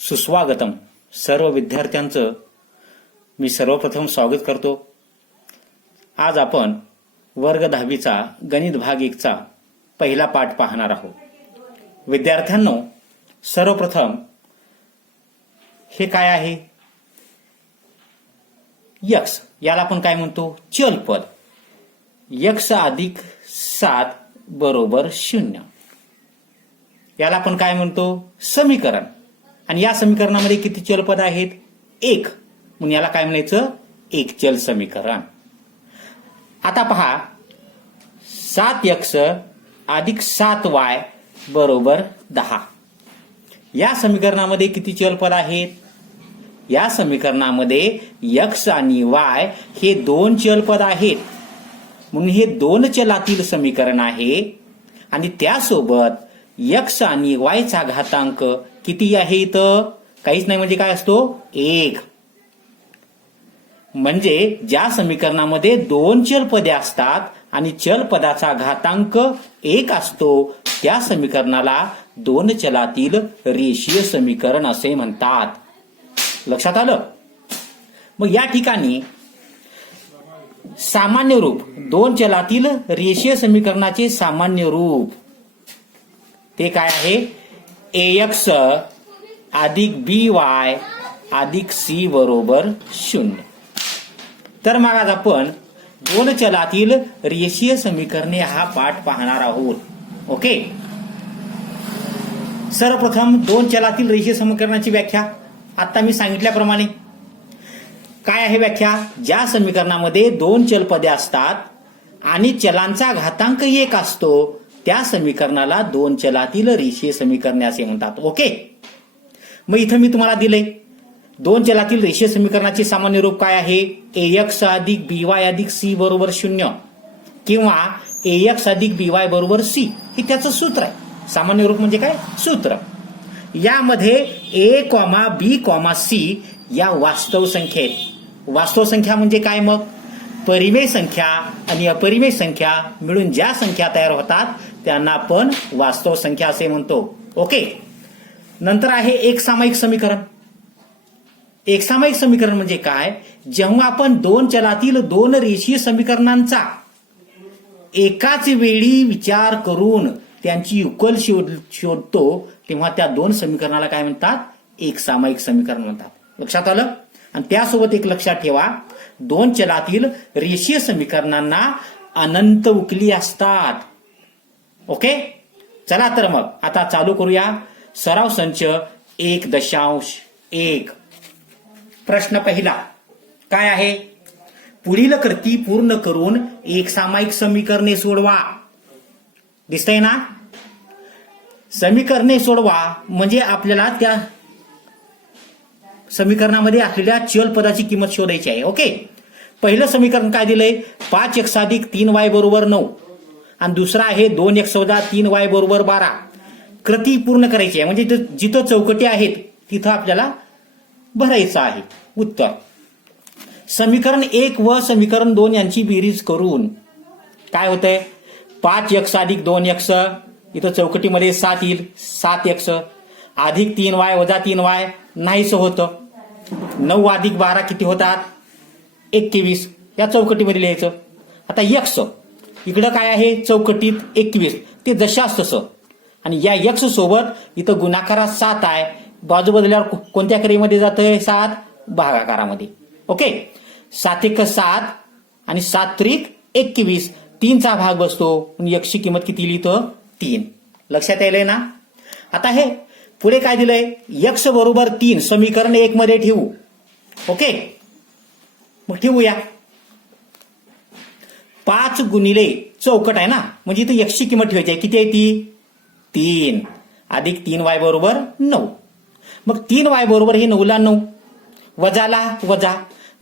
सुस्वागतम. सर्व विद्यार्थ्यांचं मी सर्वप्रथम स्वागत करतो. आज आपण वर्ग 10वीचा गणित भाग 1चा पहिला पाठ पाहणार आहोत. विद्यार्थ्यांनो, सर्वप्रथम हे काय आहे? यक्स. याला आपण काय म्हणतो? चलपद. यक्स अधिक 7 बरोबर 0. याला आपण काय म्हणतो? समीकरण. आणि या समीकरणामध्ये किती चलपद आहेत? 1. म्हणून याला काय म्हणायचं? एक चल समीकरण. आता पहा, 7x अधिक 7y बरोबर 10. या समीकरणामध्ये किती चलपद आहेत? या समीकरणामध्ये x आणि y हे दोन चलपद आहेत. म्हणून हे दोन चलातील समीकरण आहे. आणि त्यासोबत x आणि y चा घातांक किती आहे? इथं काहीच नाही, म्हणजे काय असतो? 1. म्हणजे ज्या समीकरणामध्ये दोन चलपदे असतात आणि चलपदाचा घातांक 1 असतो, त्या समीकरणाला दोन चलातील रेषीय समीकरण असे म्हणतात. लक्षात आलं? मग या ठिकाणी सामान्य रूप, दोन चलातील रेषीय समीकरणाचे सामान्य रूप ते काय आहे? ax अधिक by अधिक c बरोबर 0. तर मग आज आपण दोन चलातील रेषीय समीकरणे हा पाठ पाहणार आहोत. ओके. सर्वप्रथम दोन चलातील रेषीय समीकरणाची व्याख्या आता मी सांगितल्याप्रमाणे. काय आहे व्याख्या? ज्या समीकरणामध्ये दोन चलपदे असतात आणि चलांचा घातांक 1 असतो, त्या समीकरणाला दोन चलातील रेषीय समीकरणे असे म्हणतात. ओके. मग इथं मी तुम्हाला दिले दोन चलातील रेषीय समीकरणाचे सामान्य रूप काय आहे? ax अधिक by अधिक c बरोबर 0 किंवा ax अधिक by बरोबर c. हे त्याचं सूत्र आहे. सामान्य रूप म्हणजे काय? सूत्र. यामध्ये a, b, c या वास्तव संख्या आहेत. वास्तव संख्या म्हणजे काय? मग परिमेय संख्या आणि अपरिमेय संख्या मिळून ज्या संख्या तयार होतात त्यांना आपण वास्तव संख्या असे म्हणतो. ओके. नंतर आहे एक सामायिक समीकरण. एक सामायिक समीकरण म्हणजे काय? जेव्हा आपण दोन चलातील दोन रेषीय समीकरणांचा एकाच वेळी विचार करून त्यांची उकल शोधतो, तेव्हा त्या दोन समीकरणाला काय म्हणतात? एक सामायिक समीकरण म्हणतात. लक्षात आलं? आणि त्यासोबत एक लक्षात ठेवा, दोन चलातील रेषीय समीकरणांना अनंत उकली असतात. ओके. चला तर मग आता चालू करूया. सराव संच 1.1. प्रश्न पहिला काय आहे? पुढील कृती पूर्ण करून एक सामायिक समीकरणे सोडवा. दिसतंय ना? समीकरणे सोडवा म्हणजे आपल्याला त्या समीकरणामध्ये असलेल्या चल पदाची किंमत शोधायची आहे. ओके. पहिलं समीकरण काय दिलंय? 5x अधिक 3y बरोबर 9 आणि दुसरा आहे 2x वजा 3y बरोबर 12. कृती पूर्ण करायची आहे म्हणजे जिथं चौकटी आहेत तिथं आपल्याला भरायचं आहे उत्तर. समीकरण 1 व समीकरण 2 यांची बेरीज करून काय होतंय? 5x अधिक 2x, इथं चौकटीमध्ये 7 येईल. 7x अधिक 3y वजा 3y नाहीच होतं. 9 अधिक 12 किती होतात? 21. या चौकटीमध्ये लिहायचं. आता x इकडं काय आहे? चौकटीत 21, ते जशाच तसं. आणि या x सोबत इथं गुणाकारात 7 आहे. बाजू बदलल्यावर कोणत्या क्रियेमध्ये जातंय? 7 भागाकारामध्ये. ओके. 7 1 7 आणि 7 त्रिक 21. 3चा भाग बसतो. x ची किंमत किती लिहितं? 3. लक्षात यायलंय ना? आता हे पुढे काय दिलंय? x बरोबर 3 समीकरण 1 मध्ये ठेवू. ओके. मग ठेवूया. 5 गुणिले चौकट आहे ना, म्हणजे इथं x ची किंमत ठेवायची आहे. किती आहे ती? 3 अधिक 3y बरोबर 9. मग 3y बरोबर हे 9ला 9 वजाला वजा.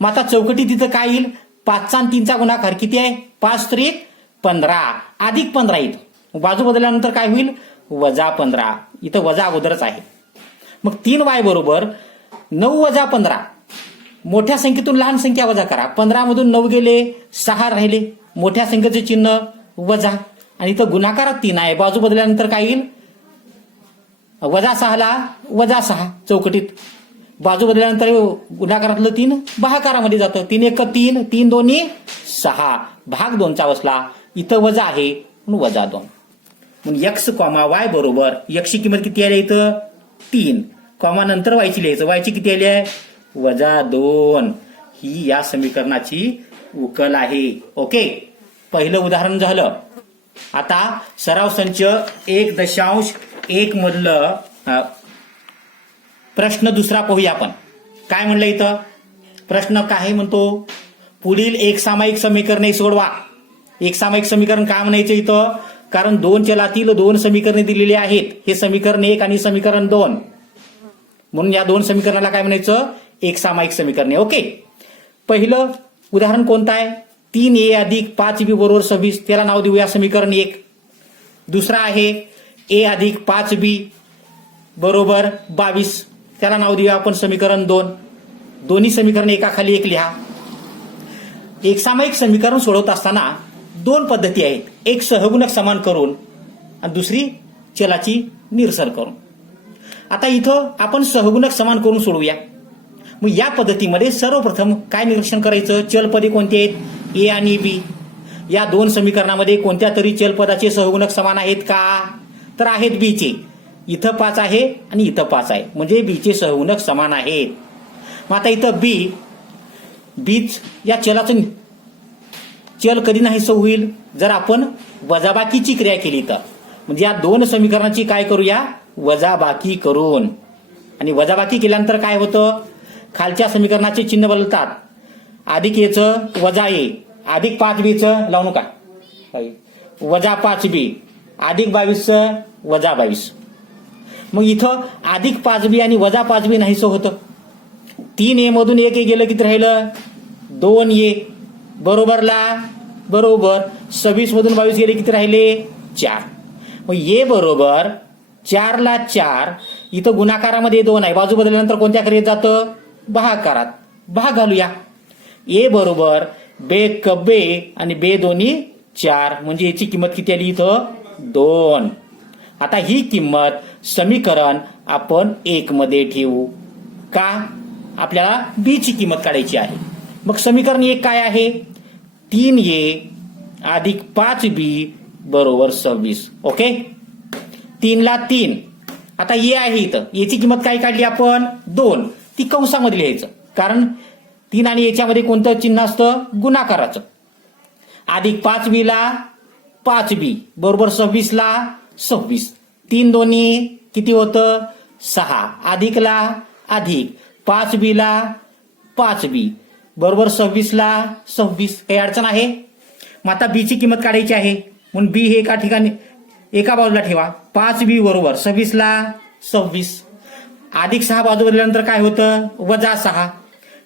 मग आता चौकटी तिथं काय येईल? 5चा आणि 3चा गुणाकार किती आहे? 5 त्रिक 15 अधिक 15 येईल. बाजू बदलल्यानंतर काय होईल? वजा 15. इथं वजा अगोदरच आहे. मग 3y बरोबर 9 वजा 15. मोठ्या संख्येतून लहान संख्या वजा करा. 15 मधून 9 गेले, 6 राहिले. मोठ्या संख्येचे चिन्ह वजा आणि इथं गुणाकारात 3 आहे. बाजू बदलल्यानंतर काय येईल? -6ला -6 चौकटीत. बाजू बदलल्यानंतर गुणाकारातलं 3 भागाकारामध्ये जातं. 3 1 3, 3 2 6, भाग 2चा बसला. इथं वजा आहे म्हणून -2. म्हणून x, y बरोबर x ची किंमत किती आली इथं 3, कॉमा नंतर y ची लिहायचं. y ची किती आली आहे -2. ही या समीकरणाची उकल आहे. ओके, पहिलं उदाहरण झालं. आता सराव संच 1.1 मधलं प्रश्न दुसरा पाहूया आपण. काय म्हणलं इथं प्रश्न काय म्हणतो, पुढील एक सामायिक समीकरणे सोडवा. एक सामायिक समीकरण काय म्हणायचं इथं, कारण दोन चलातील दोन समीकरणे दिलेली आहेत. हे समीकरण 1 आणि समीकरण 2, म्हणून या दोन समीकरणाला काय म्हणायचं एक सामायिक समीकरणे. ओके, पहिलं उदाहरण कोणतं आहे, 3a अधिक 5b बरोबर 26, त्याला नाव देऊया समीकरण 1. दुसरा आहे a अधिक 5b बरोबर 22, त्याला नाव देऊया आपण समीकरण 2. दोन्ही समीकरण एकाखाली एक लिहा. एक सामायिक समीकरण सोडवत असताना दोन पद्धती आहेत, एक सहगुणक समान करून आणि दुसरी चलाची निरसन करून. आता इथं आपण सहगुणक समान करून सोडवूया. मग या पद्धतीमध्ये सर्वप्रथम काय निरीक्षण करायचं, चलपदे कोणती आहेत ए आणि बी. या दोन समीकरणामध्ये कोणत्या तरी चलपदाचे सहगुणक समान आहेत का, तर आहेत बीचे. इथं 5 आहे आणि इथं 5 आहे, म्हणजे बीचे सहगुणक समान आहेत. मग आता इथं बीच या चलाचं चल कधी नाहीसं होईल जर आपण वजाबाकीची क्रिया केली तर. म्हणजे या दोन समीकरणाची काय करूया वजाबाकी करून, आणि वजाबाकी केल्यानंतर काय होतं, खालच्या समीकरणाचे चिन्ह बदलतात. अधिक एचं वजा ए, अधिक 5bचं लावू नका, वजा 5b, अधिक 22चं वजा 22. मग इथं अधिक 5b आणि वजा 5b नाहीसं होतं. 3a मधून 1a गेलं किती राहिलं 2a, बरोबरला बरोबर 26 मधून 22 गेले किती राहिले 4. मग ए बरोबर 4 ला 4, इथं गुणाकारामध्ये 2 आहे, बाजू बदलल्यानंतर कोणत्या क्रियेत जातं भागाकारात, भाग घालूया. ए बरोबर बे कबे आणि बे दोन्ही 4, म्हणजे याची किंमत किती आली इथं 2. आता ही किंमत समीकरण आपण 1 मध्ये ठेवू का, आपल्याला बी ची किंमत काढायची आहे. मग समीकरण 1 काय आहे, 3a अधिक 5b बरोबर 26. ओके, 3 ला 3. आता ए आहे इथं, याची किंमत काय काढली आपण 2, ती कंसामध्ये लिहायचं, कारण 3 आणि याच्यामध्ये कोणतं चिन्ह असतं गुणाकाराचं. अधिक 5b ला 5b बरोबर 26 ला 26, 3 दोन्ही किती होतं 6, अधिकला अधिक 5b ला 5b बरोबर 26 ला 26. काही अडचण आहे. मग आता बी ची किंमत काढायची आहे, म्हणून बी हे एका ठिकाणी एका बाजूला ठेवा. 5b बरोबर 26 ला 26, अधिक 6 बाजू बदलल्यानंतर काय होतं वजा 6.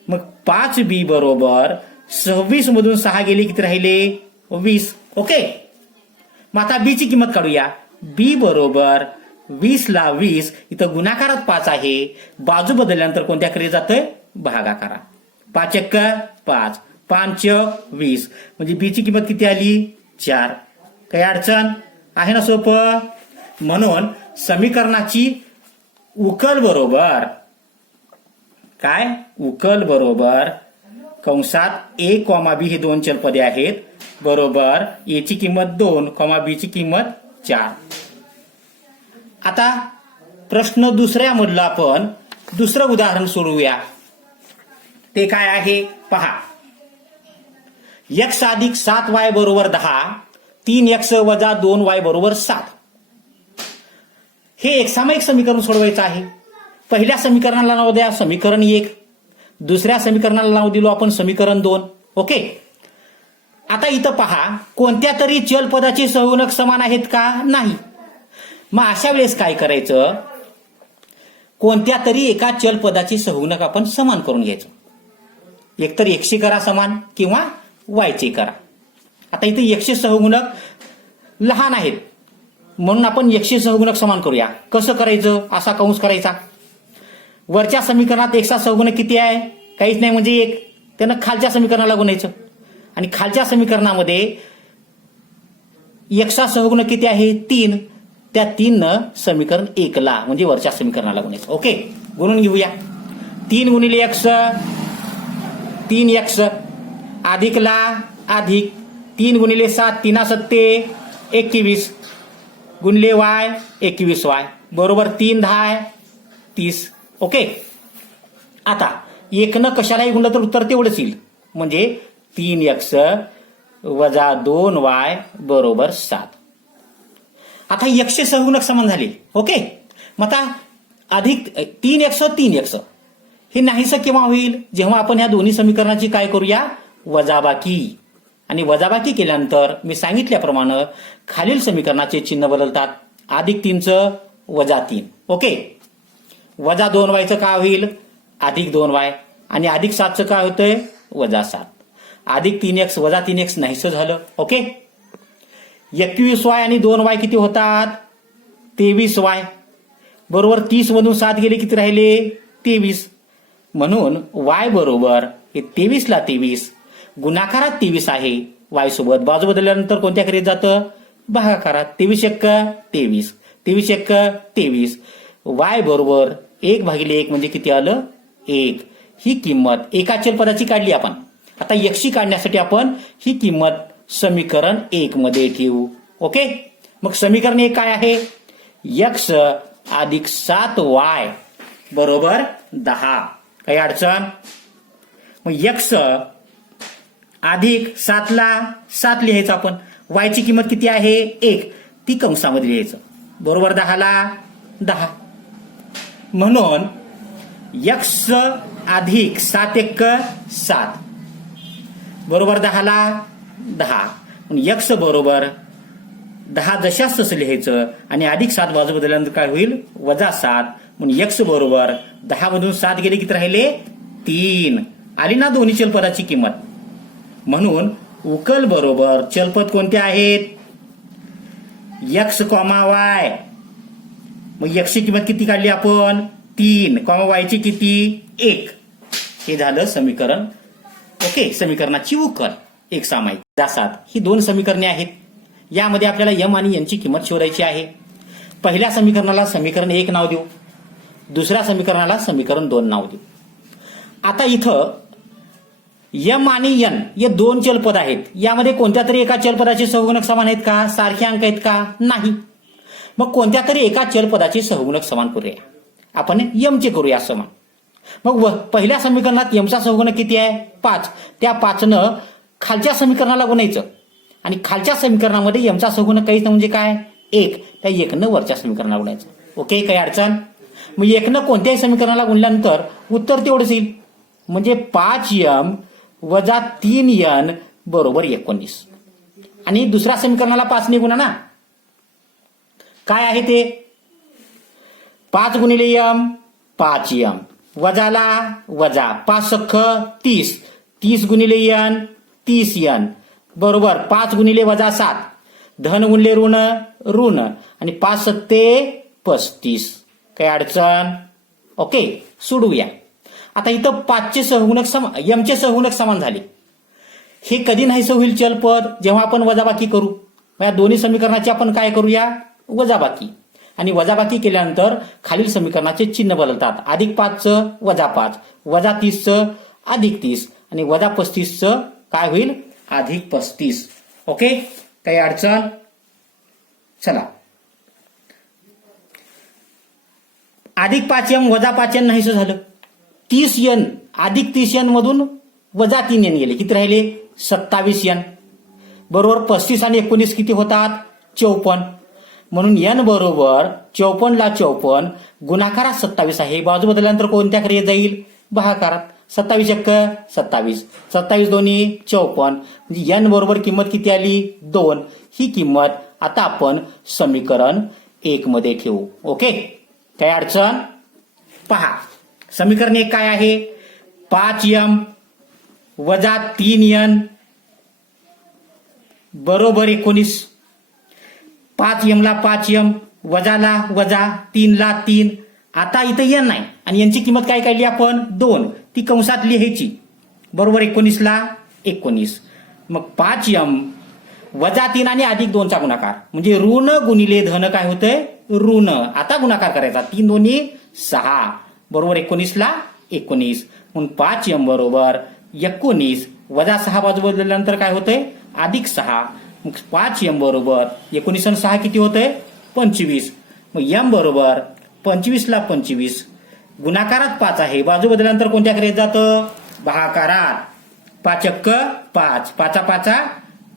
मग 5b बरोबर 26 मधून 6 गेले किती राहिले 20. ओके, मग आता बी ची किंमत काढूया. बी बरोबर 20 ला 20, इथं गुणाकारात 5 आहे, बाजू बदलल्यानंतर कोणत्या क्रियेत जातोय भागाकारा. 5 1 5, 5 20, म्हणजे बी ची किंमत किती आली 4. काही अडचण आहे ना, सोपं. म्हणून समीकरणाची उकल बरोबर काय, उकल बरोबर कंसात a, b हे दोन चलपदे आहेत, बरोबर a ची किंमत 2, b ची किंमत 4. आता प्रश्न दुसऱ्यामधलं आपण दुसरं उदाहरण सोडवूया. ते काय आहे पहा, x अधिक 7y बरोबर 10, 3x वजा 2y बरोबर 7. हे एक सामायिक समीकरण सोडवायचं आहे. पहिल्या समीकरणाला नाव द्या समीकरण 1, दुसऱ्या समीकरणाला नाव दिलो आपण समीकरण 2. ओके, आता इथं पहा कोणत्या तरी चल पदाचे सहगुणक समान आहेत का, नाही. मग अशा वेळेस काय करायचं, कोणत्या तरी एका चल पदाचे सहगुणक आपण समान करून घ्यायचं. एकतर x करा समान किंवा y करा. आता इथे x सहगुणक लहान आहेत, म्हणून आपण x सहगुणक समान करूया. कसं करायचं, असा कंस करायचा. वरच्या समीकरणात x चा सहगुणक किती आहे, काहीच नाही, म्हणजे 1. त्यानं खालच्या समीकरणाला गुणायचं, आणि खालच्या समीकरणामध्ये x चा सहगुणक किती आहे 3, त्या 3 समीकरण 1 ला म्हणजे वरच्या समीकरणाला गुणायचं. ओके, गुणून घेऊया. 3 गुणिले x 3x अधिक ला अधिक 3 गुणिले 7 3 सत्ते 21 गुणिले y 21y बरोबर 3 10 30. ओके, आता 1 न कशालाही गुणलं तर उत्तर तेवढंच येईल म्हणजे 3x वजा 2y बरोबर 7. आता x चे सहगुणक समान झाले. ओके, मग आता अधिक 3x हे नाहीसं केव्हा होईल? जेव्हा आपण ह्या दोन्ही समीकरणाची काय करूया? वजाबाकी. आणि वजाबाकी केल्यानंतर मी सांगितल्याप्रमाणे खालील समीकरणाचे चिन्ह बदलतात. अधिक 3चं वजा 3. ओके, वजा 2y काय होईल? अधिक 2y. आणि अधिक 7चं काय होतंय? वजा 7. अधिक 3x वजा 3x नाहीसं झालं. ओके, 21y आणि 2y किती होतात? 23y बरोबर 30 मधून 7 गेले किती राहिले? 23. म्हणून y बरोबर हे 23 ला 23 गुणाकारात 23 आहे. y सोबत बाजू बदलल्यानंतर कोणत्या करीत जातं? भागाकारात. 23 1 23 23 1 23 y बरोबर 1/1 म्हणजे किती आलं? 1. ही किंमत एका चलपदाची काढली आपण. आता x काढण्यासाठी आपण ही किंमत समीकरण 1 मध्ये ठेवू. ओके, मग समीकरण 1 काय आहे? x अधिक 7y बरोबर 10. काही अडचण? मग x अधिक 7 ला 7 लिहायचं आपण. y ची किंमत किती आहे? 1. ती कंसामध्ये लिहायचं बरोबर 10 ला 10. म्हणून x अधिक 7 1 7 बरोबर 10 ला 10. x बरोबर 10 जशाच तसं लिहायचं आणि अधिक 7 बाजू बदलल्यानंतर काय होईल? वजा 7. म्हणून x बरोबर 10 मधून 7 गेले किती राहिले? 3. आली ना दोन्ही चलपदाची किंमत. म्हणून उकल बरोबर चलपद कोणते आहेत? x, y. मग x ची किंमत किती काढली आपण? 3, y ची किती? 1. हे झालं समीकरण. ओके, समीकरणाची उकल एक सामायिक. 7 ही 2 समीकरणे आहेत. यामध्ये आपल्याला m आणि n ची किंमत शोधायची आहे. पहिल्या समीकरणाला समीकरण 1 नाव देऊ, दुसऱ्या समीकरणाला समीकरण 2 नाव देऊ. आता इथं m आणि n हे 2 चलपद आहेत. यामध्ये कोणत्या तरी एका चलपदाचे सहगुणक समान आहेत का? सारखे अंक आहेत का? नाही. मग कोणत्या तरी एका चलपदाचे सहगुणक समान करूया. आपण m चे करूया समान. मग पहिल्या समीकरणात m चा सहगुणक किती आहे? 5. त्या 5नं खालच्या समीकरणाला गुणायचं आणि खालच्या समीकरणामध्ये m चा सहगुणक काहीच म्हणजे काय? 1. त्या 1नं वरच्या समीकरणाला गुणायचं. ओके, काही अडचण? मग 1नं कोणत्याही समीकरणाला गुणल्यानंतर उत्तर तेवढंच येईल म्हणजे 5m वजा 3n बरोबर 19. आणि दुसऱ्या समीकरणाला 5 ने गुणा ना. काय आहे ते? 5 गुणिले m 5m वजाला वजा 5 सख्ख 30 30 गुणिले n 30n बरोबर 5 गुणिले वजा 7 धन गुणिले ऋण ऋण आणि 5 सत्ते 35. काही अडचण? ओके, सोडूया. आता इथं 5चे सहगुणक m चे सहगुणक समान झाले. हे कधी नाहीसं होईल चलपद? जेव्हा आपण वजाबाकी करू. या दोन्ही समीकरणाची आपण काय करूया? वजाबाकी. आणि वजाबाकी केल्यानंतर खालील समीकरणाचे चिन्ह बदलतात. अधिक 5चं वजा 5 वजा 30चं अधिक 30 आणि वजा 35चं काय होईल? अधिक 35. ओके, काही अडचण? चला, अधिक 5m वजा 5n नाहीसं झालं. 30n अधिक 30n मधून वजा 3n गेले किती राहिले? 27n बरोबर 35 आणि 19 किती होतात? 54. म्हणून n बरोबर 54 ला 54 गुणाकारात 27 आहे. बाजू बदलल्यानंतर कोणत्याकडे जाईल? भागाकारात. 27 1 27 27 दोन्ही 54 म्हणजे n बरोबर किंमत किती आली? 2. ही किंमत आता आपण समीकरण 1 मध्ये ठेवू. ओके, काय अडचण? पहा, समीकरण 1 काय आहे? 5m वजा 3n बरोबर 19. 5m ला 5m वजाला वजा 3 ला 3. आता इथं n नाही आणि यांची किंमत काय काढली आपण? 2. ती कंसात लिहायची बरोबर 19 ला 19. मग 5m वजा 3 आणि अधिक 2चा गुणाकार म्हणजे ऋण गुणिले धन काय होतंय ऋण. आता गुणाकार करायचा 3 दोन्ही 6 बरोबर 19 ला 19 म्हणून 5m बरोबर 19 वजा 6 बाजू बदलल्यानंतर काय होतंय अधिक 6 मग 5m बरोबर 19 आणि 6 किती होतंय 25 मग m बरोबर 25 ला 25 गुणाकारात 5 आहे बाजू बदलल्यानंतर कोणत्याकडे जातं भागाकारात 5 एक्क 5 5 5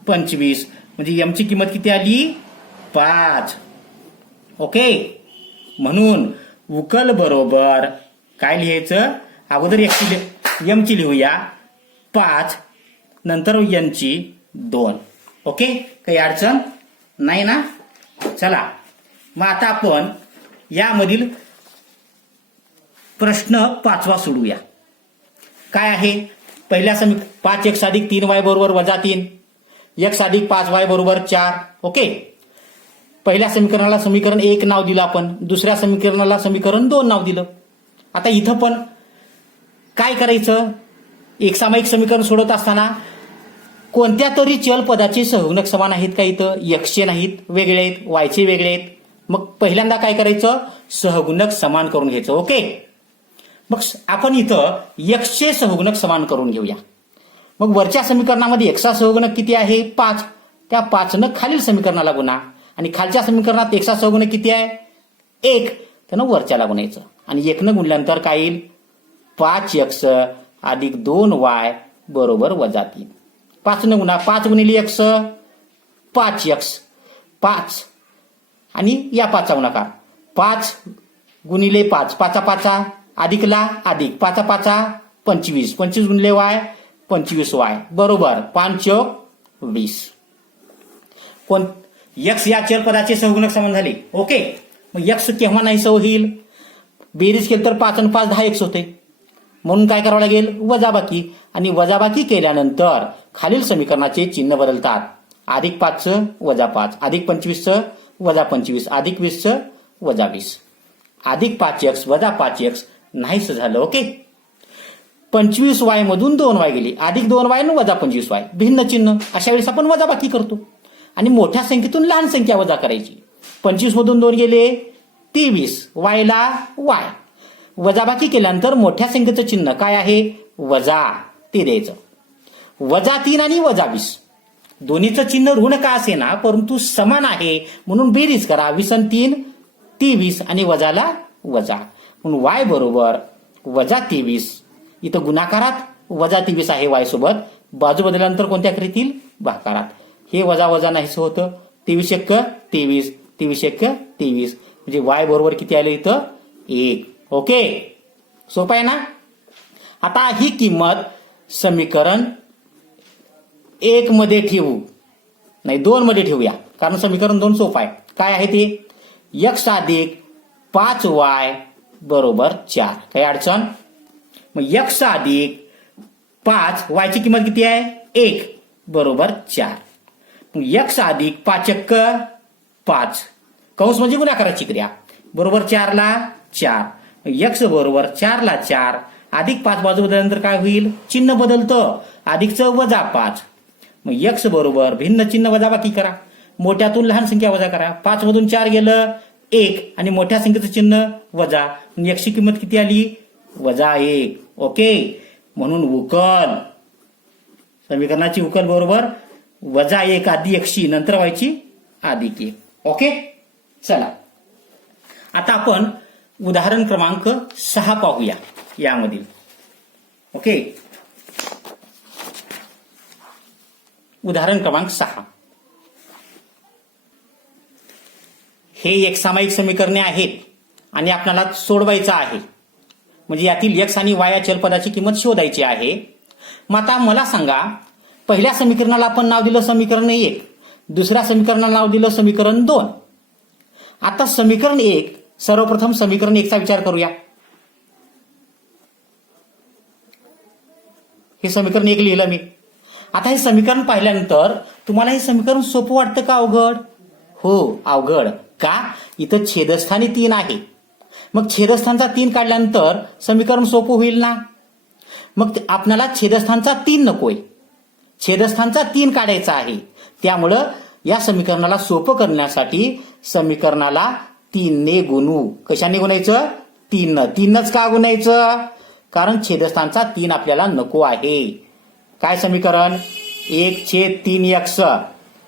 25 म्हणजे m ची किंमत किती आली 5. ओके म्हणून उकल बरोबर काय लिहायचं अगोदर m ची लिहूया 5 नंतर n ची 2. ओके काही अडचण नाही ना. चला मग आता आपण यामधील प्रश्न 5वा सोडूया. काय आहे पहिल्या 5x अधिक 3y बरोबर वजा 3 x अधिक 5y बरोबर 4. ओके पहिल्या समीकरणाला समीकरण 1 नाव दिलं आपण दुसऱ्या समीकरणाला समीकरण 2 नाव दिलं. आता इथं पण काय करायचं एक सामायिक समीकरण सोडवत असताना कोणत्या तरी चल पदाचे सहगुणक समान आहेत का इथं x चे नाहीत वेगळे आहेत y चे वेगळे आहेत. मग पहिल्यांदा काय करायचं सहगुणक समान करून घ्यायचं. ओके मग आपण इथं x चे सहगुणक समान करून घेऊया. मग वरच्या समीकरणामध्ये x चा सहगुणक किती आहे 5 त्या 5 न खालील समीकरणाला गुणा आणि खालच्या समीकरणात x चा सहगुणक किती आहे 1 त्यानं वरच्याला गुणायचं आणि 1 न गुणल्यानंतर काय येईल 5x अधिक 2y बरोबर वजा 3. 5 न गुणा 5 गुणिले x 5x 5 आणि या 5चा गुणाकार 5 गुणिले 5 5 5 अधिकला अधिक 5 5 25 25 गुणिले y 25y बरोबर 5 20. कोण x या चल पदाचे सहगुणक समान झाले. ओके मग x केव्हा नाहीसं होईल बेरीज केली तर 5 आणि 5 10x होते म्हणून काय करावं लागेल वजाबाकी आणि वजाबाकी केल्यानंतर खालील समीकरणाचे चिन्ह बदलतात. अधिक 5चं वजा 5 अधिक 25चं वजा 25 अधिक 20चं वजा 20 अधिक 5x वजा 5x नाहीच झालं. ओके 25y मधून 2y गेली अधिक 2y आणि वजा 25y भिन्न चिन्ह. अशा वेळेस आपण वजाबाकी करतो आणि मोठ्या संख्येतून लहान संख्या वजा करायची. 25 मधून 2 गेले 23 y ला y वजाबाकी केल्यानंतर मोठ्या संख्येचं चिन्ह काय आहे वजा ते द्यायचं. वजा 3 आणि वजा 20 दोन्हीचं चिन्ह ऋण का असे ना परंतु समान आहे म्हणून बेरीज करा 20 आणि 3 23 आणि वजाला वजा म्हणून y बरोबर वजा 23. इथं गुणाकारात वजा 23 आहे y सोबत बाजू बदलल्यानंतर कोणत्या येतील भागाकारात. हे वजा वजा नाहीच होतं 23 एक्क 23 23 एक्क 23 म्हणजे y बरोबर किती आले इथं 1. ओके सोपं आहे ना. आता ही किंमत समीकरण 1 मध्ये ठेवू नाही 2 मध्ये ठेवूया कारण समीकरण 2 सोपं आहे. काय आहे ते x अधिक 5y बरोबर 4 काही अडचण. मग x अधिक 5 y ची किंमत किती आहे 1 बरोबर 4. मग x अधिक 5 एक्क 5 कंस म्हणजे गुणाकाराची क्रिया बरोबर 4 ला 4 x बरोबर 4 ला 4 अधिक 5 बाजू बदलल्यानंतर काय होईल चिन्ह बदलतं अधिकचं वजा 5. मग x बरोबर भिन्न चिन्ह वजाबाकी करा मोठ्यातून लहान संख्या वजा करा 5 मधून 4 गेलं 1 आणि मोठ्या संख्येचं चिन्ह वजा x ची किंमत किती आली वजा 1. ओके म्हणून उकल समीकरणाची उकल बरोबर वजा 1 आधी x ची नंतर व्हायची अधिक 1. ओके चला आता आपण उदाहरण क्रमांक 6 पाहूया यामधील. ओके उदाहरण क्रमांक 6 हे एक सामायिक समीकरणे आहेत आणि आपल्याला सोडवायचं आहे म्हणजे यातील x आणि y या चलपदाची किंमत शोधायची आहे. मग आता मला सांगा पहिल्या समीकरणाला आपण नाव दिलं समीकरण 1 दुसऱ्या समीकरणाला नाव दिलं समीकरण 2. आता समीकरण 1 सर्वप्रथम समीकरण 1 चा विचार करूया. हे समीकरण 1 लिहिलं मी. आता हे समीकरण पाहिल्यानंतर तुम्हाला हे समीकरण सोपं वाटतं का अवघड. हो अवघड का इथं छेदस्थानी 3 आहे मग छेदस्थानचा 3 काढल्यानंतर समीकरण सोपं होईल ना. मग आपल्याला छेदस्थानचा 3 नकोय छेदस्थानचा 3 काढायचा आहे त्यामुळं या समीकरणाला सोपं करण्यासाठी समीकरणाला 3 ने गुणू. कशाने गुणायचं? 3. 3च का गुणायचं? कारण छेदस्थानचा 3 आपल्याला नको आहे. काय समीकरण? 1/3x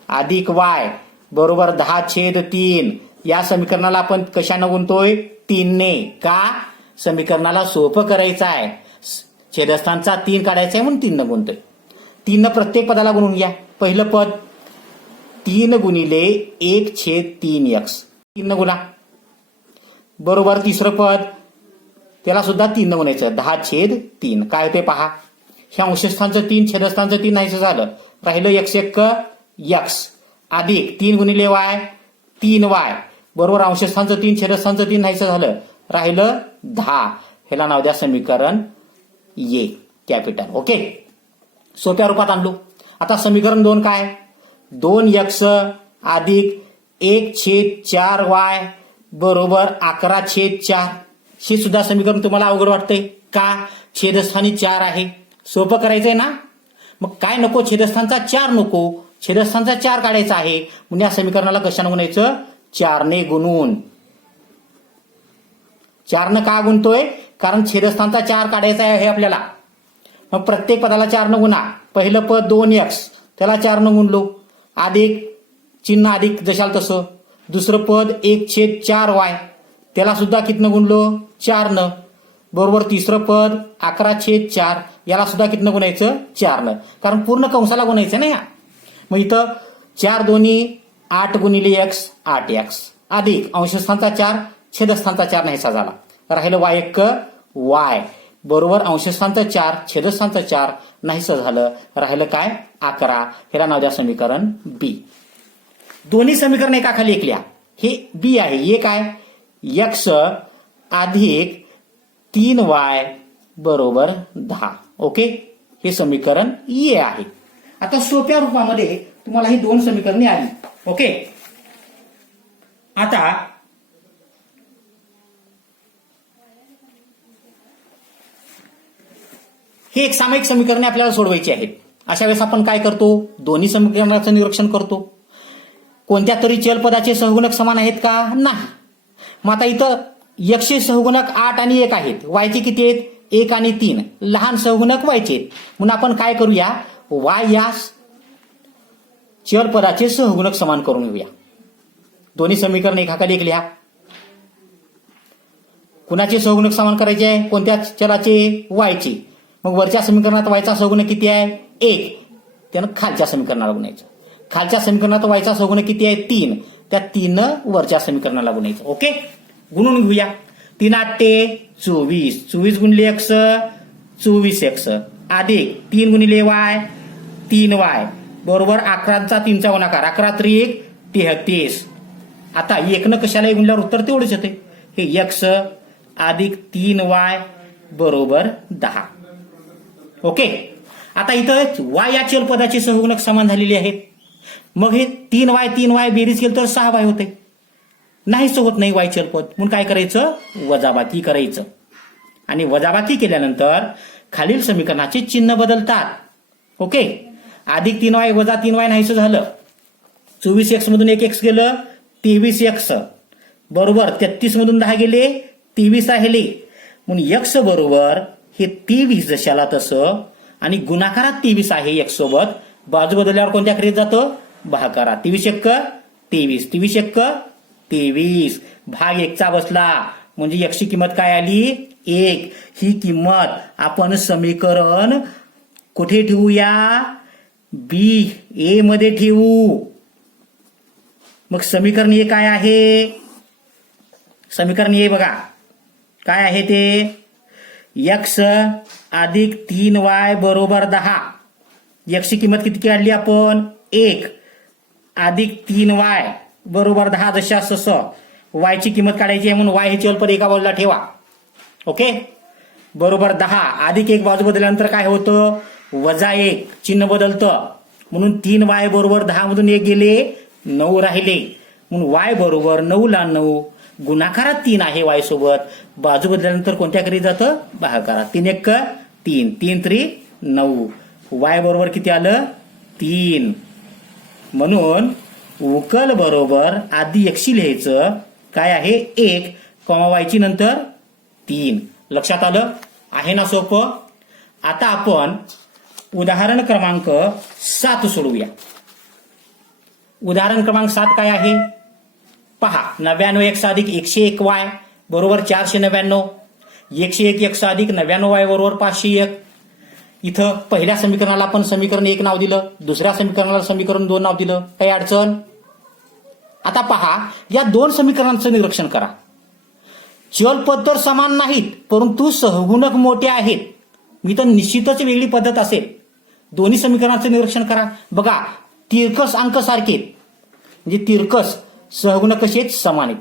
अधिक y बरोबर 10/3. या समीकरणाला आपण कशानं गुणतोय? 3 ने. का? समीकरणाला सोपं करायचं आहे. छेदस्थानचा 3 काढायचा आहे म्हणून 3 न गुणतोय. 3 न प्रत्येक पदाला गुणून घ्या. पहिलं पद 3 गुणिले 1/3x 3 न गुणा बरोबर तिसरं पद त्याला सुद्धा 3 न गुणायचं 10/3. काय ते पहा. ह्या अंशस्थानचं 3 छेदस्थानचं 3 नाहीचं झालं. राहिलं x अधिक 3 गुणिले y 3y बरोबर अंशस्थानचं 3 छेदस्थानचं 3 नाहीचं झालं. राहिलं 10. ह्याला नाव द्या समीकरण ए कॅपिटल. ओके, सोप्या रूपात आणलो. आता समीकरण 2 काय? 2x अधिक 1/4y बरोबर 11/4. हे सुद्धा समीकरण तुम्हाला अवघड वाटतंय का? छेदस्थानी 4 आहे. सोपं करायचंय ना. मग काय नको? छेदस्थानचा 4 नको. छेदस्थानचा 4 काढायचा आहे म्हणून या समीकरणाला कशाने गुणायचं? 4 ने गुणून. 4 न का गुणतोय? कारण छेदस्थानचा 4 काढायचा आहे आपल्याला. मग प्रत्येक पदाला 4 न गुणा. पहिलं पद 2x त्याला 4 न गुणलो अधिक चिन्ह अधिक जशाल तसं. दुसरं पद 1/4y त्याला सुद्धा कितनं गुणलो? 4 न बरोबर तिसरं पद 11/4 याला सुद्धा कितनं गुणायचं? 4 न. कारण पूर्ण कंसाला गुणायचं ना या. मग इथं 4 दोन्ही 8 गुणिले x 8x अधिक अंशस्थानचा 4 छेदस्थानचा 4 नाहीसा झाला. राहिलं y बरोबर अंशस्थानचा 4 छेदस्थानचा 4 नाहीसं झालं. राहिलं काय? 11. ह्याला नाव द्या समीकरण बी. दोन्ही समीकरण एकाखाली एक लिहा. हे बी आहे. हे काय? x अधिक 3y बरोबर 10. ओके, हे समीकरण ए आहे. आता सोप्या रूपामध्ये तुम्हाला ही 2 समीकरणे आली. ओके, आता हे एक सामायिक समीकरणे आपल्याला सोडवायची आहेत. अशा वेळेस आपण काय करतो? दोन्ही समीकरणाचं निरीक्षण करतो. कोणत्या तरी चलपदाचे सहगुणक समान आहेत का? नाही. मग आता इथं x सहगुणक 8 आणि 1 आहेत. y चे किती आहेत? 1 आणि 3. लहान सहगुणक y चे आहेत. म्हणून आपण काय करूया? y या चलपदाचे सहगुणक समान करून घेऊया. दोन्ही समीकरण एकाखाली एक लिहा. कुणाचे सहगुणक समान करायचे आहे? कोणत्या चलाचे? y चे. मग वरच्या समीकरणात y चा सहगुणक किती आहे? 1. त्यानं खालच्या समीकरणाला गुणायचं. खालच्या समीकरणात y चा सहगुणक किती आहे? 3. त्या 3 वरच्या समीकरणाला गुणायचं. ओके, गुणून घेऊया. 3×8 = 24. 24 गुणिले x 24x अधिक 3 गुणिले y 3y बरोबर 11चा 3चा गुणाकार 11×3 = 33. आता 1 न कशाला गुणल्यावर उत्तर तेवढंच येते. हे x अधिक 3y बरोबर 10. ओके, आता इथं y या चलपदाचे सहगुणक समान झालेले आहेत. मग हे 3y बेरीज केलं तर 6y होते. नाहीच होत नाही y चलपद. म्हणून काय करायचं? वजाबाकी करायचं. आणि वजाबाकी केल्यानंतर खालील समीकरणाचे चिन्ह बदलतात. ओके, अधिक 3y वजा 3y नाहीच झालं. 24x मधून 1x गेलं 23x बरोबर 33 मधून 10 गेले 23 राहिले. म्हणून x बरोबर हे 23 जशाला तसं आणि गुणाकारात 23 आहे x सोबत. बाजू बदलल्यावर कोणत्या क्रियेत जातं? भागाकारात. 23×1 = 23. 23 भाग 1चा बसला म्हणजे x ची किंमत काय आली? 1. ही किंमत आपण समीकरण कुठे ठेवूया? बी ए मध्ये ठेवू. मग समीकरण ए काय आहे? समीकरण ए बघा काय आहे ते? x अधिक 3y बरोबर 10. x ची किंमत किती काढली आपण? 1 अधिक 3y बरोबर 10 जशा तसं. y ची किंमत काढायची आहे म्हणून y हे चलपद एका बाजूला ठेवा. ओके, बरोबर 10 अधिक 1 बाजू बदलल्यानंतर काय होतं? -1 चिन्ह बदलतं. म्हणून 3y बरोबर 10 मधून 1 गेले 9 राहिले. म्हणून y बरोबर 9 ला 9 गुणाकारात 3 आहे y सोबत. बाजू बदलल्यानंतर कोणत्या कडे जातं? भागाकारात. 3×1 = 3. 3×3 = 9. y बरोबर किती आलं? 3. म्हणून उकल बरोबर आधी एक्सशी लिहायचं. काय आहे 1 वायची नंतर 3. लक्षात आलं आहे ना सोपं. आता आपण उदाहरण क्रमांक 7 सोडवूया. उदाहरण क्रमांक 7 काय आहे पहा. 99x अधिक 101y बरोबर 499. 101x अधिक 99y बरोबर 501. इथं पहिल्या समीकरणाला आपण समीकरण 1 नाव दिलं, दुसऱ्या समीकरणाला समीकरण 2 नाव दिलं. काही अडचण. आता पहा या दोन समीकरणांचं निरीक्षण करा. चलपद तर समान नाहीत परंतु सहगुणक मोठे आहेत. मी तर निश्चितच वेगळी पद्धत असेल. दोन्ही समीकरणांचं निरीक्षण करा. बघा तिरकस अंक सारखे म्हणजे तिरकस सहगुणक कसे आहेत समान आहेत.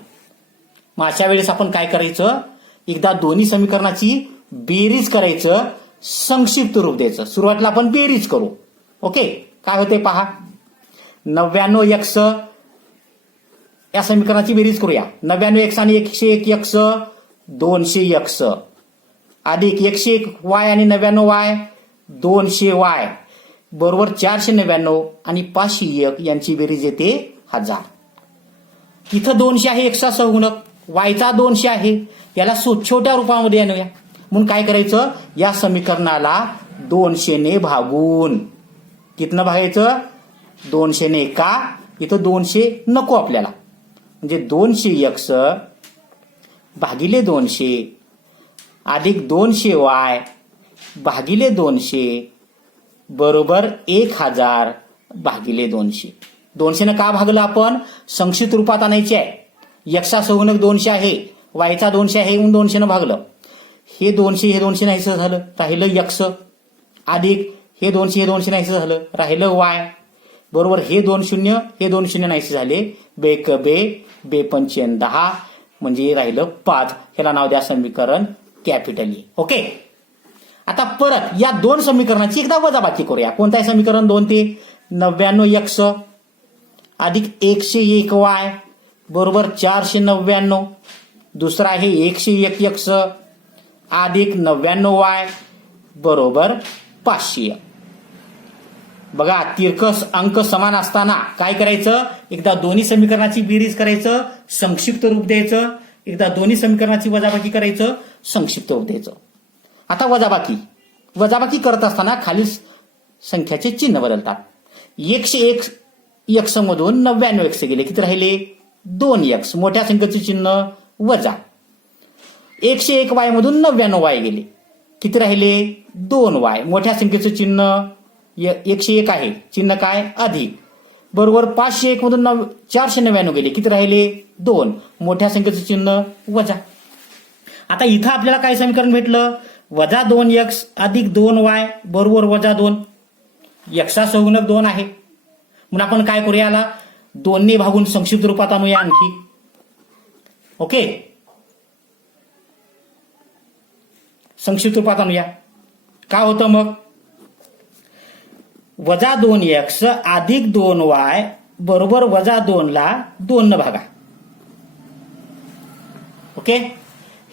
मग अशा वेळेस आपण काय करायचं एकदा दोन्ही समीकरणाची बेरीज करायचं, संक्षिप्त रूप द्यायचं. सुरुवातीला आपण बेरीज करू. ओके काय होते पहा. 99x या समीकरणाची बेरीज करूया. 99x आणि 101x 200x अधिक 101y आणि 99y 200y बरोबर 499 आणि 501 यांची बेरीज येते 1000. इथं 200 आहे एक्सचा सहगुणक, वायचा 200 आहे. याला छोट्या रूपामध्ये आणूया. म्हणून काय करायचं या समीकरणाला 200 ने भागून. कितनं भागायचं 200 ने का. इथं 200 नको आपल्याला. म्हणजे 200x भागिले 200 अधिक 200y भागिले 200 बरोबर 1000 भागिले 200. 200 ने का भागलं आपण संक्षिप्त रूपात आणायचे आहे. एक्सचा सहगुणक 200 आहे, वायचा 200 आहे म्हणून 200 ने भागलं. हे 200 हे 200 नाहीसं झालं राहिलं एक्स अधिक हे 200 हे 200 नाहीसं झालं राहिलं वाय बरोबर हे 2 शून्य हे 2 शून्य नाहीसे झाले. बेक बे बे 5 10 म्हणजे राहिलं 5. ह्याला नाव द्या समीकरण कॅपिटल ए. ओके आता परत या दोन समीकरणाची एकदा वजाबाकी करूया. कोणतं आहे समीकरण 2 ते 99x अधिक 101y बरोबर 499. दुसरा आहे 101x अधिक 99y बरोबर 500. बघा तिरकस अंक समान असताना काय करायचं एकदा दोन्ही समीकरणाची बेरीज करायचं, संक्षिप्त रूप द्यायचं. एकदा दोन्ही समीकरणाची वजाबाकी करायचं, संक्षिप्त रूप द्यायचं. आता वजाबाकी करत असताना खाली संख्याचे चिन्ह बदलतात. 101 x मधून 99x गेले किती राहिले 2x. मोठ्या संख्येचे चिन्ह वजा. 101y मधून 99y गेले किती राहिले 2y. मोठ्या संख्येचे चिन्ह 101 आहे, चिन्ह काय अधिक बरोबर 501 मधून 499 गेले किती राहिले 2. मोठ्या संख्येचे चिन्ह वजा. आता इथं आपल्याला काय समीकरण भेटलं वजा 2x अधिक 2y बरोबर वजा 2. एक्सचा सहगुणक 2 आहे म्हणून आपण काय करूया याला 2 ने भागून संक्षिप्त रूपात आणूया आणखी. ओके संक्षिप्त रूपात आणूया. काय होतं मग वजा 2x अधिक 2y बरोबर वजा 2 ला 2 न भागा. ओके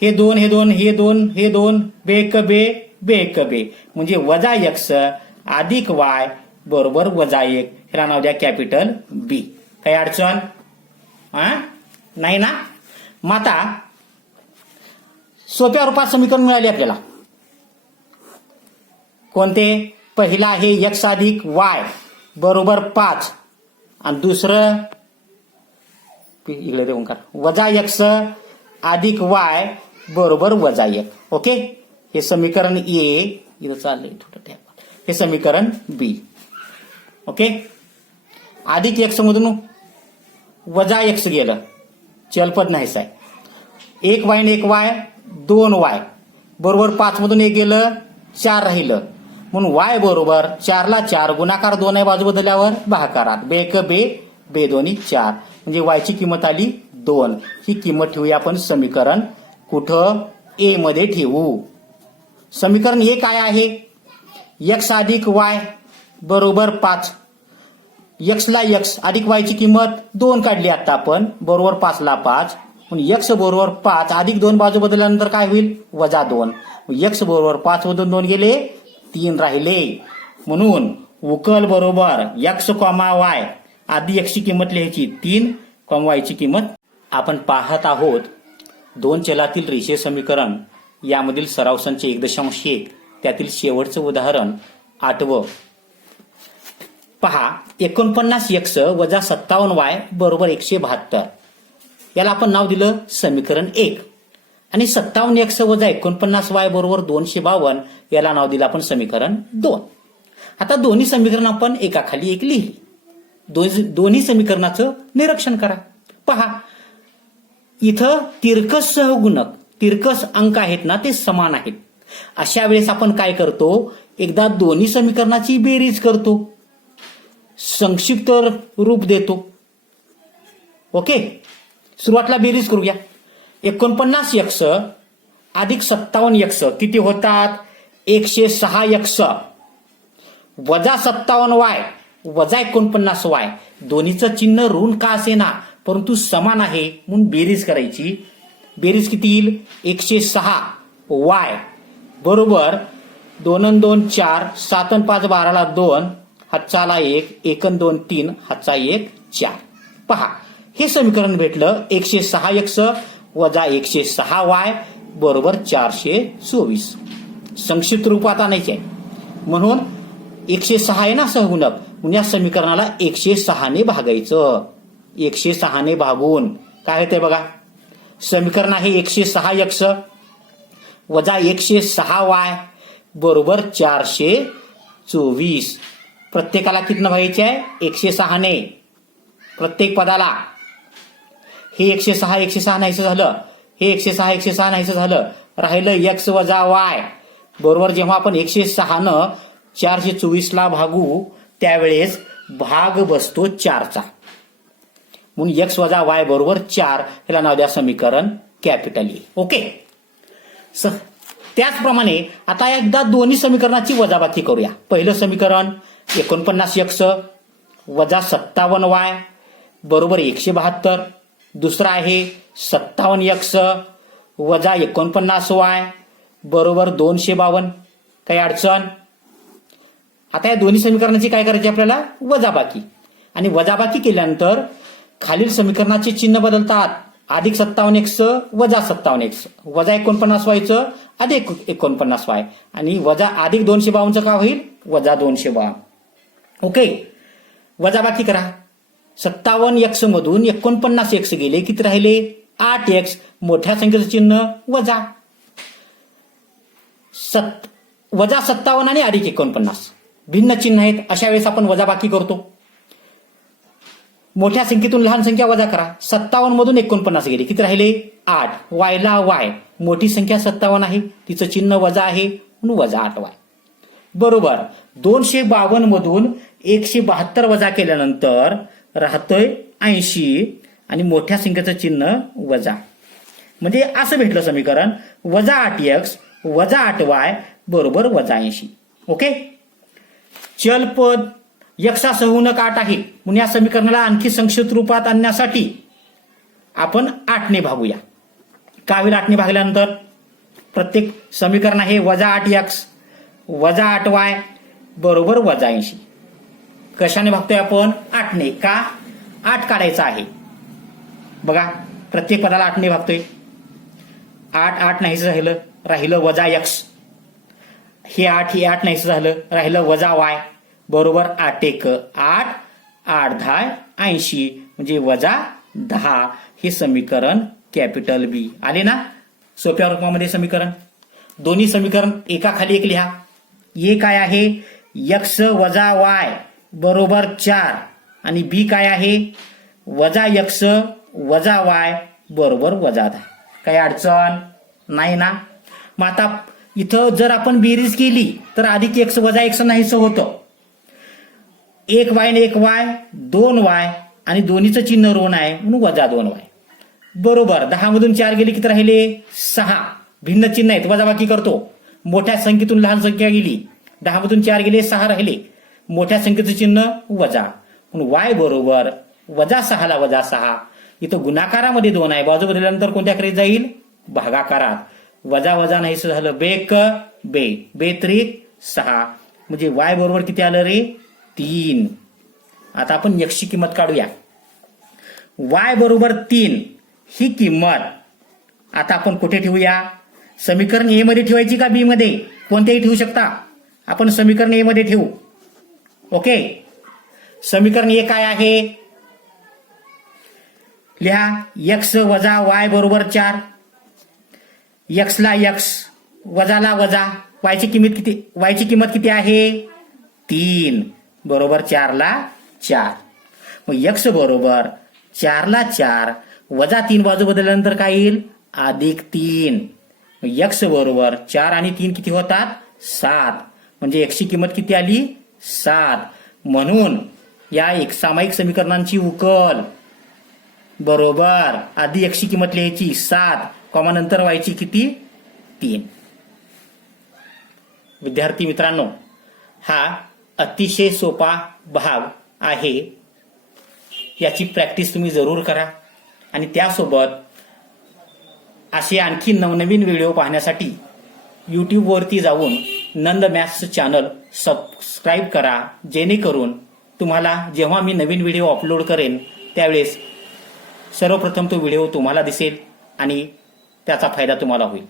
हे 2 हे 2 हे 2 हे 2 बेक बे बेक बे म्हणजे वजा x अधिक y बरोबर वजा 1. ह्याला नाव द्या कॅपिटल बी. काही अडचण नाही ना. मग आता सोप्या रूपात समीकरण मिळाले आपल्याला. कोणते पहिला आहे x अधिक y बरोबर 5 आणि दुसरं इकडे देऊन का वजा x अधिक y बरोबर वजा 1. ओके हे समीकरण ए इथं चाललंय थोडं. हे समीकरण बी. ओके अधिक x मधून वजा x गेलं चलपद नाहीच आहे. 1y आणि 1y 2y बरोबर 5 मधून 1 गेलं 4 राहिलं म्हणून y बरोबर 4 ला 4 गुणाकार 2 आहे बाजू बदलल्यावर भागाकारात बेक बे बे दोन्ही 4 म्हणजे y ची किंमत आली 2. ही किंमत ठेवूया आपण समीकरण कुठं ए मध्ये ठेवू. समीकरण ए काय आहे x अधिक y बरोबर 5. x ला x अधिक y ची किंमत 2 काढली आता आपण बरोबर 5 ला 5 म्हणून x बरोबर 5 अधिक 2 बाजू बदलल्यानंतर काय होईल वजा 2. x बरोबर 5 मधून 2 गेले 3 राहिले म्हणून उकल बरोबर x, y आधी एक्सची किंमत लिहायची 3 वायची किंमत. आपण पाहत आहोत दोन चलातील रेषीय समीकरण यामधील सराव संच 1.1 त्यातील शेवटचं उदाहरण 8वं. पहा 49x वजा 57y बरोबर 172. याला आपण नाव दिलं समीकरण 1. आणि 57x वजा 49y बरोबर 252 याला नाव दिलं आपण समीकरण 2. आता दोन्ही समीकरण आपण एकाखाली एक लिहिली. दोन्ही समीकरणाचं निरीक्षण करा. पहा इथं तिरकस सहगुणक तिरकस अंक आहेत ना ते समान आहेत. अशा वेळेस आपण काय करतो, एकदा दोन्ही समीकरणाची बेरीज करतो, संक्षिप्त रूप देतो. ओके, सुरुवातीला बेरीज करूया. 49x अधिक 57x किती होतात? 106x वजा 57y वजा 49y. दोन्हीचं चिन्ह ऋण का असेना परंतु समान आहे म्हणून बेरीज करायची. बेरीज किती येईल? 106y बरोबर 2 आणि 2 4, 7 आणि 5 12ला 2, हातचाला 1, 1 आणि 2 3, हातचा 1 4. पहा हे समीकरण भेटलं. 106x वजा 106y बरोबर 424. संक्षिप्त रूपात आणायचे आहे म्हणून 106 आहे ना सहगुणक, म्हणून या समीकरणाला 106 ने भागायचं. 106 ने भागून काय होते बघा, समीकरण आहे 106x वजा 106y बरोबर 424. प्रत्येकाला कितनं भागायचे आहे? 106 ने प्रत्येक पदाला. हे 106 नाहीचं झालं, हे 106 नाहीचं झालं, राहिलं x वजा y बरोबर. जेव्हा आपण 106 न 424ला भागू त्यावेळेस भाग बसतो 4चा म्हणून x वजा y बरोबर 4. ह्याला नाव द्या समीकरण कॅपिटल ए. ओके, त्याचप्रमाणे आता एकदा दोन्ही समीकरणाची वजाबाकी करूया. पहिलं समीकरण 49x वजा 57y बरोबर 172. दुसरं आहे 57x वजा 49y बरोबर 252. काही अडचण? आता या दोन्ही समीकरणाची काय करायची आपल्याला? वजाबाकी. आणि वजाबाकी केल्यानंतर खालील समीकरणाचे चिन्ह बदलतात. अधिक 57x वजा 57x वजा 49y अधिक 49y आणि वजा अधिक 252 का होईल? वजा 252. ओके, वजाबाकी करा. 57x मधून 49x गेले, किती राहिले? 8x. मोठ्या संख्येचं चिन्ह वजा. वजा 57 आणि अधिक 49 भिन्न चिन्ह आहेत. अशा वेळेस आपण वजाबाकी करतो. मोठ्या संख्येतून लहान संख्या वजा करा. 57 मधून 49 गेले, किती राहिले? 8. वायला वाय, मोठी संख्या 57 आहे, तिचं चिन्ह वजा आहे म्हणून वजा 8y बरोबर 252 मधून 172 वजा केल्यानंतर राहतोय 80 आणि मोठ्या संख्येचं चिन्ह वजा. म्हणजे असं भेटलं समीकरण वजा 8x वजा 8y बरोबर वजा 80. ओके, चलपद x सहगुणक 8 आहे म्हणून या समीकरणाला आणखी संक्षिप्त रूपात आणण्यासाठी आपण 8 ने भागूया. काय होईल 8 ने भागल्यानंतर? प्रत्येक समीकरण आहे वजा 8x वजा 8y बरोबर वजा 80. कशाने भागतोय आपण? 8 ने. का? 8 काढायचा आहे बघा, प्रत्येक पदाला 8 ने भागतोय. 8 नाहीचं राहिलं, राहिलं वजा x. हे 8 नाहीचं झालं, राहिलं वजा y बरोबर 8 1 8, 8 10 80 म्हणजे वजा 10. हे समीकरण कॅपिटल बी आले ना सोप्या रूपामध्ये समीकरण. दोन्ही समीकरण एकाखाली एक लिहा. ए काय आहे? x वजा y बरोबर 4 आणि बी काय आहे? वजा x वजा y बरोबर वजा 10. काही अडचण नाही ना? मग आता इथं जर आपण बेरीज केली तर अधिक x वजा x नाहीचं होतं. 1y ने 1y 2y आणि दोन्हीचं चिन्ह ऋण आहे म्हणून वजा 2y बरोबर 10 मधून 4 गेले, किती राहिले? 6. भिन्न चिन्ह आहेत, वजाबाकी करतो. मोठ्या संख्येतून लहान संख्या गेली, 10 मधून 4 गेले, 6 राहिले. मोठ्या संख्येचं चिन्ह वजा म्हणून y बरोबर वजा 6 ला वजा 6. इथं गुणाकारामध्ये 2 आहे, बाजू बदलल्यानंतर कोणत्याकडे जाईल? भागाकारात. वजा वजा नाहीचं झालं, बेक बे 3 6 म्हणजे y बरोबर किती आलं रे? 3. आता आपण एक्सची किंमत काढूया. y बरोबर 3 ही किंमत आता आपण कुठे ठेवूया? समीकरण ए मध्ये ठेवायची का बी मध्ये? कोणत्याही ठेवू शकता. आपण समीकरण ए मध्ये ठेवू. ओके. समीकरण ए काय आहे? लिहा x वजा y बरोबर 4. x ला x, वजाला वजा. y ची किंमत किती आहे? 3 बरोबर 4 ला 4. मग x बरोबर 4 ला 4 वजा 3 बाजू बदलल्यानंतर काय येईल? अधिक 3. x बरोबर 4 आणि 3 किती होतात? 7. म्हणजे x ची किंमत किती आली? 7. म्हणून या एक सामायिक समीकरणांची उकल बरोबर आधी x ची किंमत लिहायची 7, कॉमा नंतर y ची किती? 3. विद्यार्थी मित्रांनो, हा अतिशय सोपा भाग आहे. याची प्रॅक्टिस तुम्ही जरूर करा आणि त्यासोबत असे आणखी नवनवीन व्हिडिओ पाहण्यासाठी यूट्यूबवरती जाऊन नंद मॅथ्स चॅनल सबस्क्राईब करा, जेणेकरून तुम्हाला जेव्हा मी नवीन व्हिडिओ अपलोड करेन त्यावेळेस सर्वप्रथम तो व्हिडिओ तुम्हाला दिसेल आणि त्याचा फायदा तुम्हाला होईल.